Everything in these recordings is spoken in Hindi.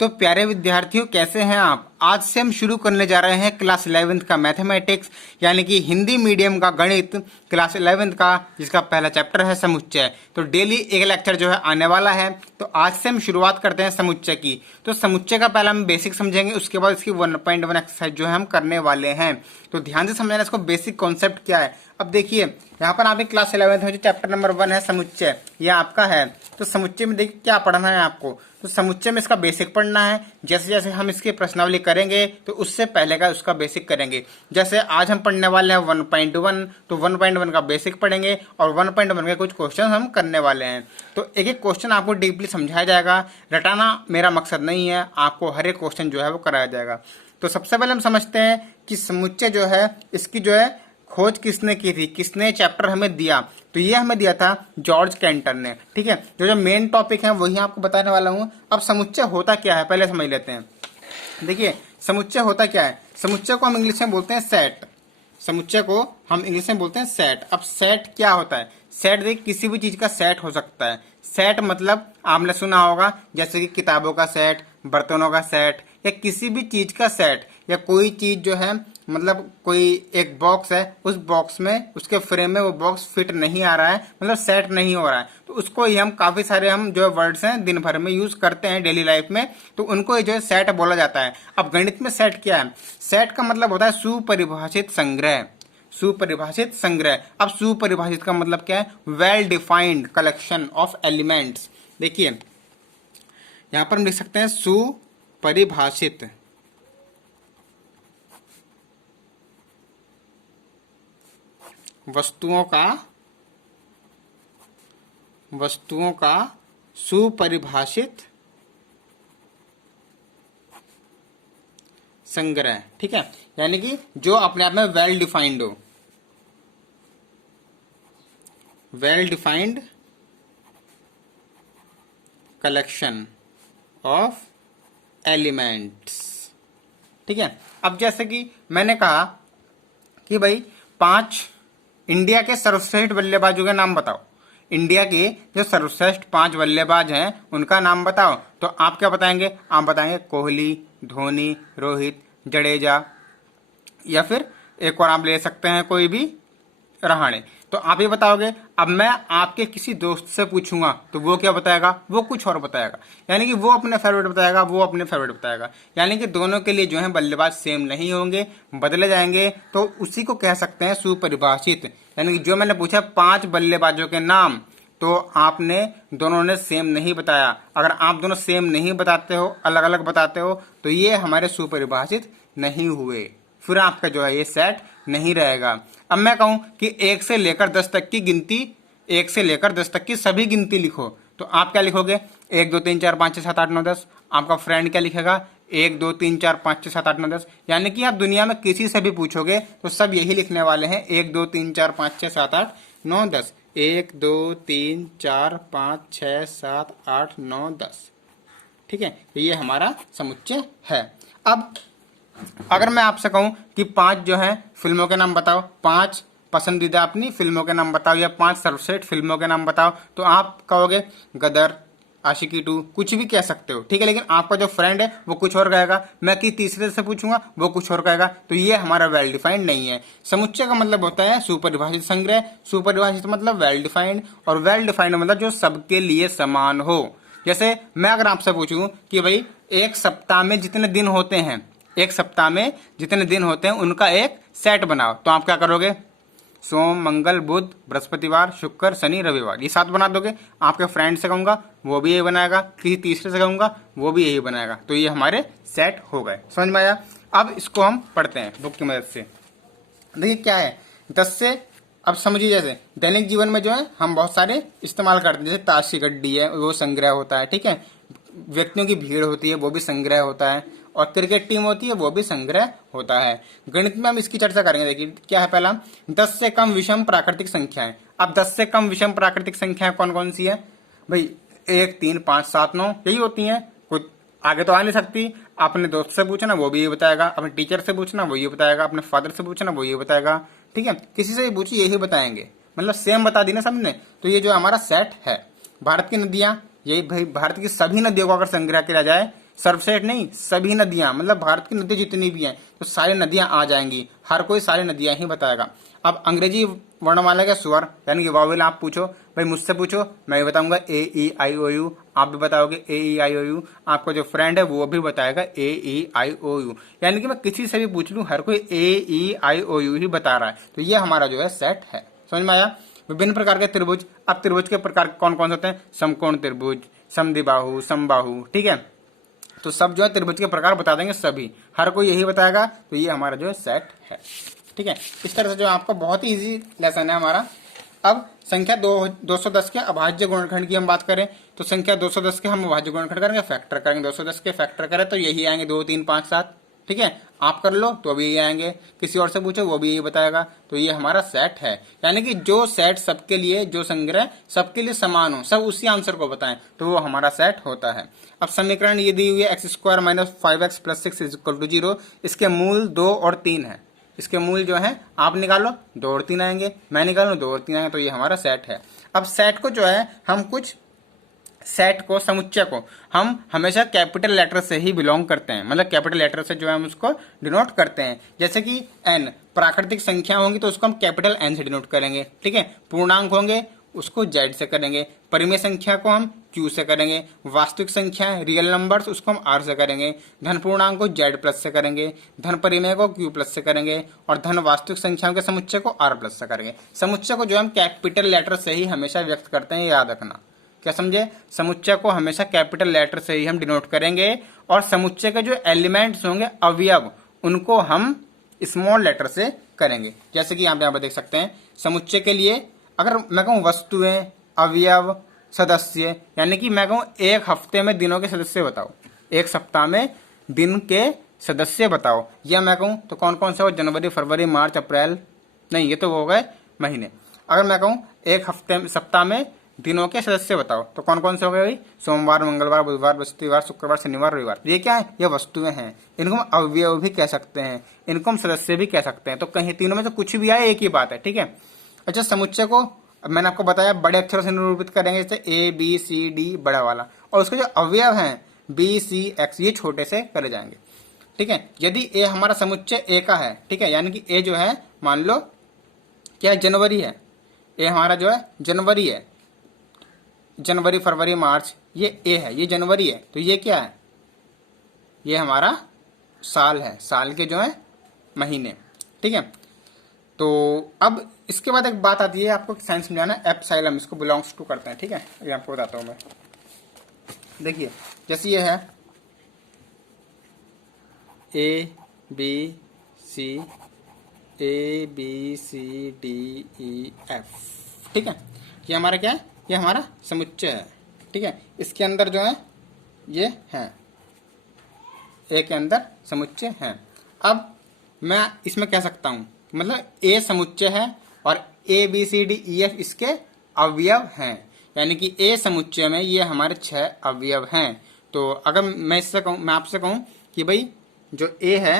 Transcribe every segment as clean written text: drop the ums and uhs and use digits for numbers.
तो प्यारे विद्यार्थियों, कैसे हैं आप। आज से हम शुरू करने जा रहे हैं क्लास 11th का मैथमेटिक्स, यानी कि हिंदी मीडियम का गणित क्लास 11th का, जिसका पहला चैप्टर है समुच्चय। तो डेली एक लेक्चर जो है आने वाला है। तो आज से हम शुरुआत करते हैं समुच्चय की। तो समुच्चय का पहला हम बेसिक समझेंगे, उसके बाद इसकी 1.1 एक्सरसाइज जो है हम करने वाले हैं। तो ध्यान से समझना इसको, बेसिक कॉन्सेप्ट क्या है। अब देखिए यहाँ पर आपकी क्लास 11th में जो चैप्टर नंबर 1 है समुच्चय, यह आपका है। तो समुच्चय में देखिए क्या पढ़ना है आपको। तो समुच्चय में इसका बेसिक पढ़ना है। जैसे जैसे हम इसकी प्रश्नावली करेंगे तो उससे पहले का उसका बेसिक करेंगे। जैसे आज हम पढ़ने वाले हैं 1.1, तो 1.1 का बेसिक पढ़ेंगे और 1.1 के कुछ क्वेश्चन हम करने वाले हैं। तो एक एक क्वेश्चन आपको डीपली समझाया जाएगा। रटाना मेरा मकसद नहीं है, आपको हर एक क्वेश्चन जो है वो कराया जाएगा। तो सबसे पहले हम समझते हैं कि समुच्चय जो है, इसकी जो है खोज किसने की थी, किसने चैप्टर हमें दिया। तो ये हमें दिया था जॉर्ज कैंटर ने। ठीक है, जो मेन टॉपिक है वही आपको बताने वाला हूँ। अब समुच्चय होता क्या है पहले समझ लेते हैं। देखिए समुच्चय होता क्या है। समुच्चय को हम इंग्लिश में बोलते हैं सेट। समुच्चय को हम इंग्लिश में बोलते हैं सेट। अब सेट क्या होता है। सेट देखिए किसी भी चीज का सेट हो सकता है। सेट मतलब आपने सुना होगा, जैसे कि किताबों का सेट, बर्तनों का सेट, या किसी भी चीज का सेट, या कोई चीज जो है मतलब कोई एक बॉक्स है, उस बॉक्स में उसके फ्रेम में वो बॉक्स फिट नहीं आ रहा है, मतलब सेट नहीं हो रहा है। तो उसको ही हम काफी सारे हम जो वर्ड्स हैं दिन भर में यूज करते हैं डेली लाइफ में, तो उनको जो है सेट बोला जाता है। अब गणित में सेट क्या है। सेट का मतलब होता है सुपरिभाषित संग्रह। सुपरिभाषित संग्रह। अब सुपरिभाषित का मतलब क्या है, well defined collection of elements. देखिए यहां पर हम लिख सकते हैं सुपरिभाषित वस्तुओं का सुपरिभाषित संग्रह। ठीक है, यानी कि जो अपने आप में वेल डिफाइंड हो। Well defined collection of elements. ठीक है, अब जैसे कि मैंने कहा कि भाई 5 इंडिया के सर्वश्रेष्ठ बल्लेबाजों के नाम बताओ। इंडिया के जो सर्वश्रेष्ठ 5 बल्लेबाज हैं उनका नाम बताओ। तो आप क्या बताएंगे, आप बताएंगे कोहली, धोनी, रोहित, जडेजा, या फिर एक और आप ले सकते हैं कोई भी, रहाणे। तो आप ये बताओगे। अब मैं आपके किसी दोस्त से पूछूंगा तो वो क्या बताएगा, वो कुछ और बताएगा। यानी कि वो अपने फेवरेट बताएगा, वो अपने फेवरेट बताएगा। यानी कि दोनों के लिए जो है बल्लेबाज सेम नहीं होंगे, बदले जाएंगे। तो उसी को कह सकते हैं सुपरिभाषित। यानी कि जो मैंने पूछा 5 बल्लेबाजों के नाम, तो आपने दोनों ने सेम नहीं बताया। अगर आप दोनों सेम नहीं बताते हो, अलग अलग बताते हो, तो ये हमारे सुपरिभाषित नहीं हुए, फिर आपका जो है ये सेट नहीं रहेगा। अब मैं कहूं कि 1 से लेकर 10 तक की गिनती, 1 से लेकर 10 तक की सभी गिनती लिखो, तो आप क्या लिखोगे, 1 2 3 4 5 6 7 8 9 10। आपका फ्रेंड क्या लिखेगा, 1 2 3 4 5 6 7 8 9 10। यानी कि आप दुनिया में किसी से भी पूछोगे तो सब यही लिखने वाले हैं, 1 2 3 4 5 6 7 8 9 10। 1 2 3 4 5 6 7 8 9 10। ठीक है, तो ये हमारा समुच्चय है। अब अगर मैं आपसे कहूं कि 5 जो है फिल्मों के नाम बताओ, 5 पसंदीदा अपनी फिल्मों के नाम बताओ, या 5 सर्वश्रेष्ठ फिल्मों के नाम बताओ, तो आप कहोगे गदर, आशिकी 2, कुछ भी कह सकते हो। ठीक है, लेकिन आपका जो फ्रेंड है वो कुछ और कहेगा। मैं कि तीसरे से पूछूंगा वो कुछ और कहेगा। तो ये हमारा वेल डिफाइंड नहीं है। समुच्चय का मतलब होता है सुपरिभाषित संग्रह। सुपरिभाषित मतलब वेल डिफाइंड, और वेल डिफाइंड मतलब जो सबके लिए समान हो। जैसे मैं अगर आपसे पूछूं कि भाई एक सप्ताह में जितने दिन होते हैं, एक सप्ताह में जितने दिन होते हैं उनका एक सेट बनाओ, तो आप क्या करोगे, सोम, मंगल, बुध, बृहस्पतिवार, शुक्र, शनि, रविवार, ये 7 बना दोगे। आपके फ्रेंड से कहूंगा वो भी यही बनाएगा, किसी तीसरे से कहूंगा वो भी यही बनाएगा। तो ये हमारे सेट हो गए। समझ में आया। अब इसको हम पढ़ते हैं बुक की मदद से। देखिए क्या है 10 से, अब समझिए जैसे दैनिक जीवन में जो है हम बहुत सारे इस्तेमाल करते हैं। जैसे ताश की गड्डी है, वो संग्रह होता है। ठीक है, व्यक्तियों की भीड़ होती है, वो भी संग्रह होता है, और क्रिकेट टीम होती है, वो भी संग्रह होता है। गणित में हम इसकी चर्चा करेंगे। देखिए क्या है पहला, 10 से कम विषम प्राकृतिक संख्याएं। अब 10 से कम विषम प्राकृतिक संख्याएं कौन कौन सी है भाई, 1 3 5 7 9 यही होती हैं। कुछ आगे तो आ नहीं सकती। अपने दोस्त से पूछना वो भी ये बताएगा, अपने टीचर से पूछना वो ये बताएगा, अपने फादर से पूछना वो ये बताएगा। ठीक है, किसी से भी पूछिए यही बताएंगे, मतलब सेम बता दी ना सबने। तो ये जो हमारा सेट है। भारत की नदियां, यही भाई भारत की सभी नदियों को अगर संग्रह किया जाए, सर्वश्रेष्ठ नहीं, सभी नदियां, मतलब भारत की नदी जितनी भी हैं तो सारी नदियां आ जाएंगी, हर कोई सारी नदियां ही बताएगा। अब अंग्रेजी वर्णमाला के स्वर यानी कि वावेल आप पूछो, भाई मुझसे पूछो, मैं भी बताऊंगा ए ई आई ओ यू, आप भी बताओगे ए ई आई ओ यू, आपका जो फ्रेंड है वो भी बताएगा ए ई आई ओ यू, यानी कि मैं किसी से भी पूछ लूं हर कोई ए ई आई ओ यू ही बता रहा है। तो ये हमारा जो है सेट है। समझ में आया? विभिन्न प्रकार के त्रिभुज, अब त्रिभुज के प्रकार कौन कौन से होते हैं? समकोण त्रिभुज, समद्विबाहु, समबाहु, ठीक है। तो सब जो है त्रिभुज के प्रकार बता देंगे सभी, हर कोई यही बताएगा। तो ये हमारा जो है सेट है, ठीक है। इस तरह से जो आपका बहुत ही इजी लेसन है हमारा। अब संख्या 210 के अभाज्य गुणनखंड की हम बात करें तो संख्या 210 के हम अभाज्य गुणनखंड करेंगे, फैक्टर करेंगे। 210 के फैक्टर करें तो यही आएंगे 2, 3, 5, 7, ठीक है। आप कर लो तो भी यही आएंगे, किसी और से पूछो वो भी यही बताएगा। तो ये हमारा सेट है, यानी कि जो सेट सबके लिए, जो संग्रह सबके लिए समान हो, सब उसी आंसर को बताएं, तो वो हमारा सेट होता है। अब समीकरण ये दी हुई है x² - 5x + 6 = 0। इसके मूल 2 और 3 है, इसके मूल जो है आप निकालो, 2 और 3 आएंगे, मैं निकालू 2 और 3 आएंगे। तो ये हमारा सेट है। अब सेट को जो है हम कुछ सेट को, समुच्चय को हम हमेशा कैपिटल लेटर से ही बिलोंग करते हैं, मतलब कैपिटल लेटर से जो है हम उसको डिनोट करते हैं। जैसे कि n प्राकृतिक संख्या होंगी तो उसको हम कैपिटल N से डिनोट करेंगे, ठीक है। पूर्णांक होंगे उसको Z से करेंगे, परिमेय संख्या को हम Q से करेंगे, वास्तविक संख्या रियल नंबर्स उसको हम R से करेंगे, धन पूर्णांक को Z+ से करेंगे, धन परिमेय को Q+ से करेंगे और धन वास्तविक संख्याओं के समुच्चय को R+ से करेंगे। समुच्चय को जो हम कैपिटल लेटर से ही हमेशा व्यक्त करते हैं, याद रखना। क्या समझे? समुच्चय को हमेशा कैपिटल लेटर से ही हम डिनोट करेंगे और समुच्चय के जो एलिमेंट्स होंगे, अवयव, उनको हम स्मॉल लेटर से करेंगे। जैसे कि यहाँ पे देख सकते हैं, समुच्चय के लिए अगर मैं कहूँ वस्तुएं, अवयव, सदस्य, यानी कि मैं कहूँ एक हफ्ते में दिनों के सदस्य बताओ, एक सप्ताह में दिन के सदस्य बताओ, या मैं कहूँ तो कौन कौन से हो? जनवरी, फरवरी, मार्च, अप्रैल, नहीं ये तो हो गए महीने। अगर मैं कहूँ एक हफ्ते, सप्ताह में दिनों के सदस्य बताओ तो कौन कौन से हो गए भाई? सोमवार, मंगलवार, बुधवार, बृहस्पतिवार, शुक्रवार, शनिवार, रविवार। ये क्या है? ये वस्तुएं हैं, इनको हम अवयव भी कह सकते हैं, इनको हम सदस्य भी कह सकते हैं। तो कहीं तीनों में से कुछ भी आए एक ही बात है, ठीक है। अच्छा, समुच्चय को मैंने आपको बताया बड़े अक्षरों से निरूपित करेंगे, जैसे A B C D बड़ा वाला, और उसके जो अवयव हैं B C X ये छोटे से करे जाएंगे, ठीक है। यदि A हमारा समुच्चय A का है, ठीक है, यानी कि A जो है मान लो क्या जनवरी है, A हमारा जो है जनवरी है, जनवरी, फरवरी, मार्च, ये A है, ये जनवरी है, तो ये क्या है? ये हमारा साल है, साल के जो है महीने, ठीक है। तो अब इसके बाद एक बात आती है, आपको साइंस समझाना, एप्सिलॉन, इसको बिलोंग्स टू करते हैं, ठीक है। ये आपको बताता हूँ मैं। देखिए जैसे ये है A B C D E F, ठीक है। ये हमारा क्या है? ये हमारा समुच्चय है, ठीक है। इसके अंदर जो है ये है, ए के अंदर समुच्चय है। अब मैं इसमें कह सकता हूं, मतलब ए समुच्चय है और A B C D E F इसके अवयव हैं, यानी कि ए समुच्चय में ये हमारे 6 अवयव हैं। तो अगर मैं इससे कहूं, मैं आपसे कहूं कि भाई जो ए है,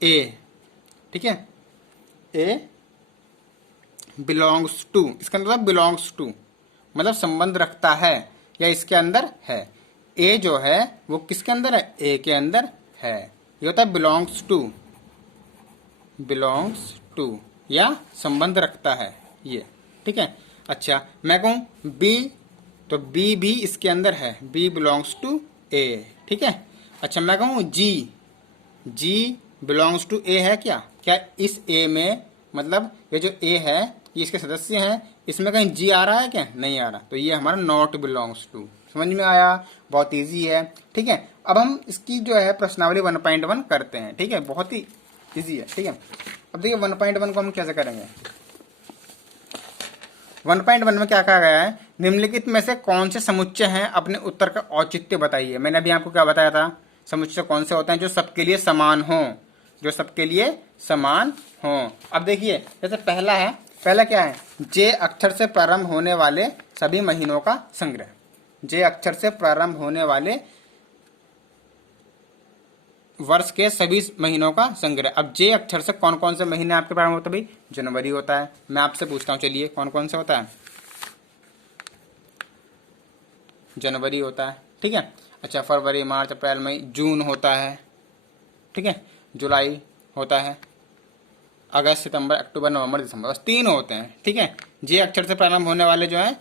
ए, ठीक है, ए बिलोंग्स टू, इसका मतलब बिलोंग्स टू मतलब संबंध रखता है या इसके अंदर है। ए जो है वो किसके अंदर है? ए के अंदर है। ये होता है बिलोंग्स टू या संबंध रखता है ये, ठीक है। अच्छा, मैं कहूं बी, तो बी भी इसके अंदर है, बी बिलोंग्स टू ए, ठीक है। अच्छा, मैं कहूं जी बिलोंग्स टू ए है क्या इस ए में, मतलब ये जो ए है ये इसके सदस्य हैं, इसमें कहीं जी आ रहा है क्या? नहीं आ रहा, तो ये हमारा नॉट बिलोंग्स टू। समझ में आया? बहुत इजी है, ठीक है। अब हम इसकी जो है प्रश्नावली 1.1 करते हैं, ठीक है, बहुत ही इजी है, ठीक है। अब देखिए 1.1 को हम कैसे करेंगे। 1.1 में क्या कहा गया है? निम्नलिखित में से कौन से समुच्चय हैं, अपने उत्तर का औचित्य बताइए। मैंने अभी आपको क्या बताया था? समुच्चय कौन से होते हैं? जो सबके लिए समान हो, जो सबके लिए समान हो। अब देखिए जैसे पहला क्या है? जे अक्षर से प्रारंभ होने वाले सभी महीनों का संग्रह, जे अक्षर से प्रारंभ होने वाले वर्ष के सभी महीनों का संग्रह। अब जे अक्षर से कौन कौन से महीने आपके प्रारंभ होते हैं भाई? जनवरी होता है। मैं आपसे पूछता हूं, चलिए कौन कौन से होता है? जनवरी होता है, ठीक है। अच्छा, फरवरी, मार्च, अप्रैल, मई, जून होता है, ठीक है, जुलाई होता है, अगस्त, सितंबर, अक्टूबर, नवंबर, दिसंबर, बस 3 होते हैं, ठीक है। जे अक्षर से प्रारंभ होने वाले जो हैं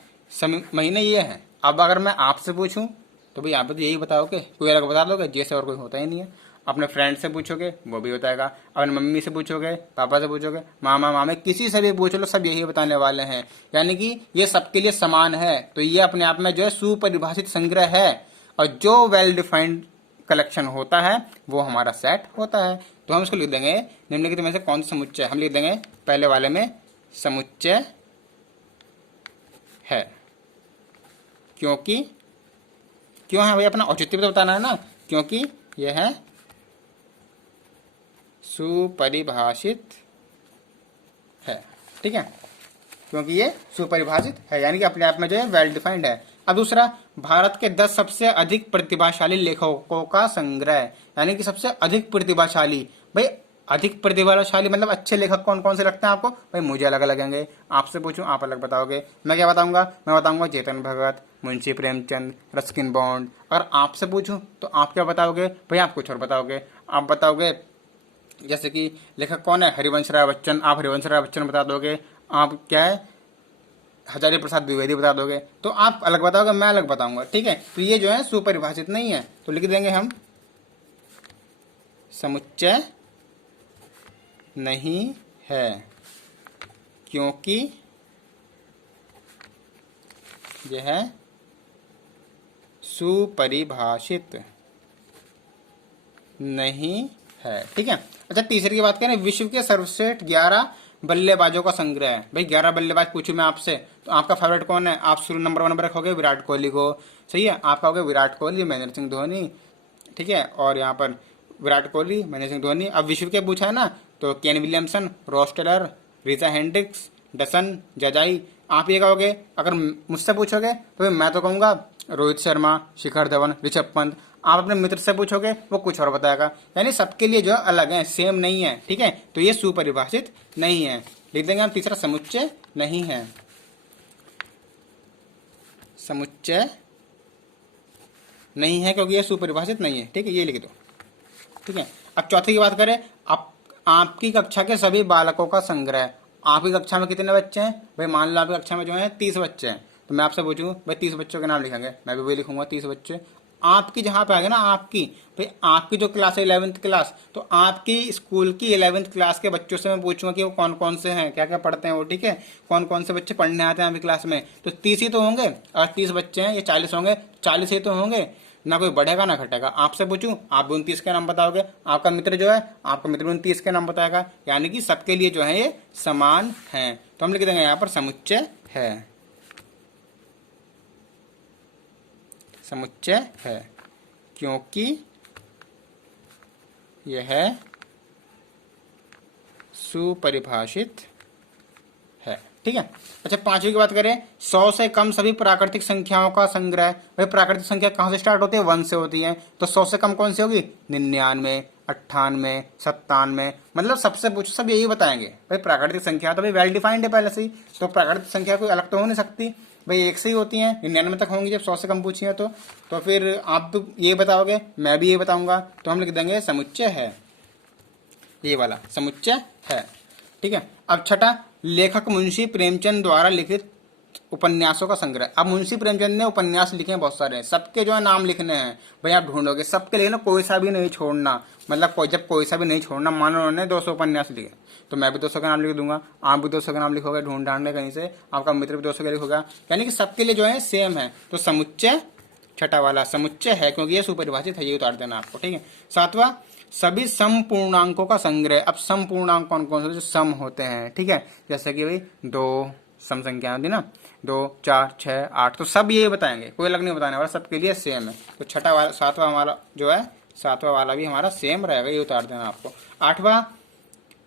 महीने ये हैं। अब अगर मैं आपसे पूछूं तो भाई आप तो यही बताओगे, कोई अलग बता दोगे? जे से और कोई होता ही नहीं है। अपने फ्रेंड से पूछोगे वो भी बताएगा, अपने मम्मी से पूछोगे, पापा से पूछोगे, मामा मामे, किसी से भी पूछ लो, सब यही बताने वाले हैं। यानी कि ये सबके लिए समान है। तो ये अपने आप में जो है सुपरिभाषित संग्रह है, और जो वेल डिफाइंड कलेक्शन होता है वो हमारा सेट होता है। तो हम इसको लिख देंगे निम्नलिखित में से कौन सा समुच्चय, हम लिख देंगे पहले वाले में समुच्चय है। क्योंकि क्यों है भाई, अपना औचित्य भी तो बताना है ना, क्योंकि यह है सुपरिभाषित है, ठीक है, क्योंकि ये सुपरिभाषित है, यानी कि अपने आप में जो है वेल डिफाइंड है। अब दूसरा, भारत के 10 सबसे अधिक प्रतिभाशाली लेखकों का संग्रह, यानी कि सबसे अधिक प्रतिभाशाली। भाई अधिक प्रतिभाशाली मतलब अच्छे लेखक कौन कौन से लगते हैं आपको? भाई मुझे अलग लगेंगे, आपसे पूछूं आप अलग बताओगे। मैं क्या बताऊंगा? मैं बताऊंगा चेतन भगत, मुंशी प्रेमचंद, रस्किन बॉन्ड। अगर आपसे पूछूं तो आप क्या बताओगे? भाई आप कुछ और बताओगे, आप बताओगे जैसे कि लेखक कौन है, हरिवंश राय बच्चन, आप हरिवंश राय बच्चन बता दोगे। आप क्या है, हजारी प्रसाद द्विवेदी बता दोगे। तो आप अलग बताओगे, मैं अलग बताऊंगा, ठीक है। तो ये जो है सुपरिभाषित नहीं है, तो लिख देंगे हम समुच्चय नहीं है, क्योंकि यह सुपरिभाषित नहीं है, ठीक है। अच्छा, तीसरी की बात करें, विश्व के सर्वश्रेष्ठ 11 बल्लेबाजों का संग्रह है। भाई 11 बल्लेबाज पूछूं मैं आपसे तो आपका फेवरेट कौन है? आप शुरू नंबर 1 पर रखोगे विराट कोहली को, सही है। आप कहोगे विराट कोहली, महेंद्र सिंह धोनी, ठीक है, और यहाँ पर विराट कोहली, महेंद्र सिंह धोनी। अब विश्व के पूछा है ना, तो Kane Williamson, Ross Taylor, Reeza Hendricks, Dussen, Zazai. आप ये कहोगे। अगर मुझसे पूछोगे तो मैं तो कहूंगा रोहित शर्मा, शिखर धवन, ऋषभ पंत। आप अपने मित्र से पूछोगे वो कुछ और बताएगा। यानी सबके लिए जो है अलग है, सेम नहीं है, ठीक है। तो ये सुपरिभाषित नहीं है, लिख देंगे हम तीसरा समुच्चय नहीं है, समुच्चय नहीं है क्योंकि ये सुपरिभाषित नहीं है, ठीक है, ये लिख दो, ठीक है। अब चौथी की बात करें, आपकी कक्षा के सभी बालकों का संग्रह। आपकी कक्षा में कितने बच्चे हैं? भाई मान लो आपकी कक्षा में जो है 30 बच्चे हैं, तो मैं आपसे पूछूं भाई 30 बच्चों के नाम लिखेंगे, मैं भी वही लिखूंगा 30 बच्चे। आपकी जहां पे आ गया ना, आपकी भाई आपकी जो क्लास है 11th क्लास, तो आपकी स्कूल की 11th क्लास के बच्चों से मैं पूछूंगा कि वो कौन कौन से हैं, क्या क्या पढ़ते हैं वो, ठीक है, कौन कौन से बच्चे पढ़ने आते हैं आपकी क्लास में। तो 30 ही तो होंगे, अगर 30 बच्चे हैं ये 40 होंगे, 40 ही तो होंगे, ना कोई बढ़ेगा ना घटेगा। आपसे पूछूं आप भी 29 के नाम बताओगे, आपका मित्र जो है आपका मित्र भी 29 के नाम बताएगा। यानी कि सबके लिए जो है ये समान है। तो हम लिख देंगे यहाँ पर समुच्चय है, समुच्चय है, क्योंकि यह सुपरिभाषित है, ठीक है। अच्छा, पांचवी की बात करें, 100 से कम सभी प्राकृतिक संख्याओं का संग्रह। भाई प्राकृतिक संख्या कहां से स्टार्ट होती है? 1 से होती है, तो 100 से कम कौन सी होगी? 99, 98, 97, मतलब सबसे पूछो सब यही बताएंगे। भाई प्राकृतिक संख्या तो भाई वेल डिफाइंड है पहले से ही, तो प्राकृतिक संख्या कोई अलग तो हो नहीं सकती, भाई एक से ही होती हैं, 99 तक होंगी जब 100 से कम पूछी है। तो फिर आप तो ये बताओगे, मैं भी ये बताऊंगा, तो हम लिख देंगे समुच्चय है, ये वाला समुच्चय है, ठीक है। अब छठा, लेखक मुंशी प्रेमचंद द्वारा लिखित उपन्यासों का संग्रह। अब मुंशी प्रेमचंद ने उपन्यास लिखे हैं बहुत सारे, सबके जो है नाम लिखने हैं। भाई आप ढूंढोगे सबके लिखना, कोई सा भी नहीं छोड़ना, मतलब जब कोई सा भी नहीं छोड़ना, मान लो उन्होंने 200 उपन्यास लिखे, तो मैं भी 200 का नाम लिख दूंगा, आप भी 200 का नाम लिखोगे ढूंढ ढांढने कहीं से, आपका मित्र भी 200 का लिखोगा। यानी कि सबके लिए जो है सेम है। तो समुच्चय छठा वाला समुच्चय है, क्योंकि ये सुपरिभाषित है, ये उतार देना आपको, ठीक है। सातवां, सभी समपूर्णांकों का संग्रह। अब समपूर्णांक कौन कौन से? जो सम होते हैं, ठीक है, जैसे कि भाई 2 सम संख्या होती ना, 2, 4, 6, 8, तो सब ये बताएंगे, कोई अलग नहीं बताने वाला, सबके लिए सेम है। तो छठा वाला, सातवां हमारा जो है, सातवां वाला भी हमारा सेम रहेगा, ये उतार देना आपको। आठवां,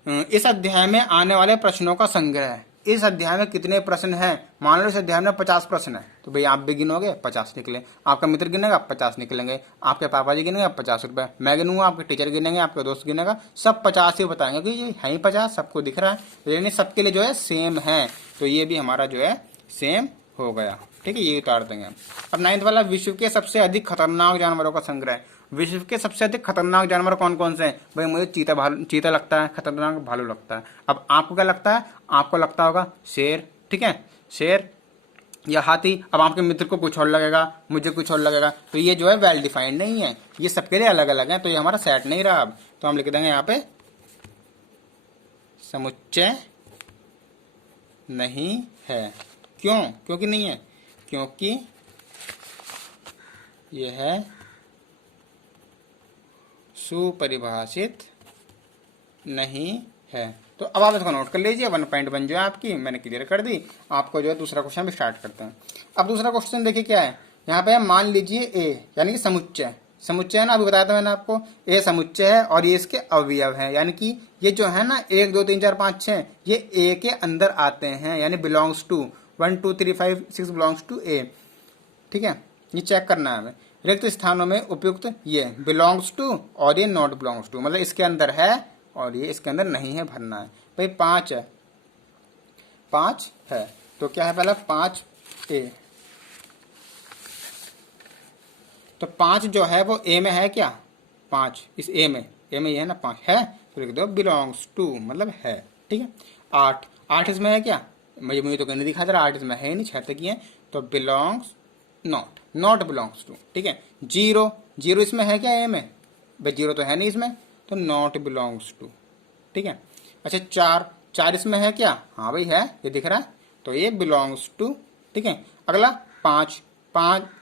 इस अध्याय में आने वाले प्रश्नों का संग्रह। इस अध्याय में कितने प्रश्न हैं? मान लो इस अध्याय में 50 प्रश्न है, तो भाई आप भी गिनोगे 50 निकले, आपका मित्र गिनेगा 50 निकलेंगे, आपके पापा जी गिनेगा 50 रुपए, मैं गिनूंगा, आपके टीचर गिनेंगे, आपके दोस्त गिनेगा, सब 50 ही बताएंगे कि ये है ही 50, सबको दिख रहा है, यानी सबके लिए जो है सेम है। तो ये भी हमारा जो है सेम हो गया। ठीक है, ये उतार देंगे। अब 9th वाला, विश्व के सबसे अधिक खतरनाक जानवरों का संग्रह। विश्व के सबसे अधिक खतरनाक जानवर कौन कौन से हैं? भाई मुझे चीता लगता है खतरनाक, भालू लगता है। अब आपको क्या लगता है? आपको लगता होगा शेर, ठीक है, शेर या हाथी। अब आपके मित्र को कुछ और लगेगा, मुझे कुछ और लगेगा। तो ये जो है वेल डिफाइंड नहीं है, ये सबके लिए अलग अलग है, तो ये हमारा सेट नहीं रहा। अब तो हम लिख देंगे यहाँ पे समुच्चय नहीं है। क्यों? क्योंकि नहीं है, क्योंकि यह है सुपरिभाषित नहीं है। तो अब आप इसको नोट कर लीजिए, 1 पॉइंट बन जो है आपकी, मैंने क्लियर कर दी। आपको जो है दूसरा क्वेश्चन भी स्टार्ट करते हैं। अब दूसरा क्वेश्चन देखिए क्या है यहाँ पे। मान लीजिए ए यानी कि समुच्चय, समुच्चय है ना, अभी बताया था मैंने आपको, ए समुच्चय है और ये इसके अवयव हैं, यानी कि ये जो है ना 1 2 3 4 5 6 ये ए के अंदर आते हैं, यानी बिलोंग्स टू 1 2 3 5 6 बिलोंग्स टू ए। ठीक है, ये चेक करना है हमें। रिक्त स्थानों में उपयुक्त ये बिलोंग्स टू और ये नॉट बिलोंग्स टू, मतलब इसके अंदर है और ये इसके अंदर नहीं है, भरना है। भाई 5 है, 5 है तो क्या है पहला 5 ए, तो 5 जो है वो ए में है क्या? 5 इस ए में ये है ना 5 है, तो लिख दो बिलोंग्स टू, मतलब है। ठीक है, 8 इसमें है क्या? मुझे तो नहीं दिखा दे रहा, 8 इसमें है नहीं, 6 तक ही है, तो बिलोंग्स नॉट बिलोंग्स टू। ठीक है, 0 इसमें है क्या ए में? भाई 0 तो है नहीं इसमें, तो नॉट बिलोंग्स टू। ठीक है, अच्छा 4 इसमें है क्या? हाँ भाई है, ये दिख रहा है, तो ये बिलोंग्स टू। ठीक है, अगला 5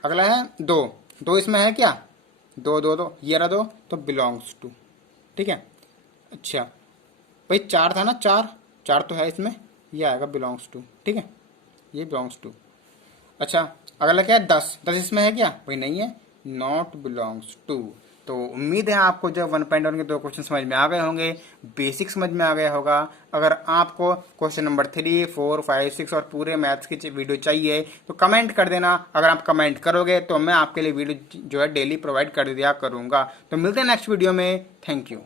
अगला है 2 इसमें है क्या? 2 ये रहा 2, तो बिलोंग्स टू। ठीक है, अच्छा भाई 4 था ना, 4 तो है इसमें, ये आएगा बिलोंग्स टू। ठीक है, ये बिलोंग्स टू। अच्छा अगला क्या है 10 इसमें है क्या? भाई नहीं है, नॉट बिलोंग्स टू। तो उम्मीद है आपको जो 1.1 के 2 क्वेश्चन समझ में आ गए होंगे, बेसिक समझ में आ गया होगा। अगर आपको क्वेश्चन नंबर 3 4 5 6 और पूरे मैथ्स की वीडियो चाहिए तो कमेंट कर देना। अगर आप कमेंट करोगे तो मैं आपके लिए वीडियो जो है डेली प्रोवाइड कर दिया करूंगा। तो मिलते हैं नेक्स्ट वीडियो में, थैंक यू।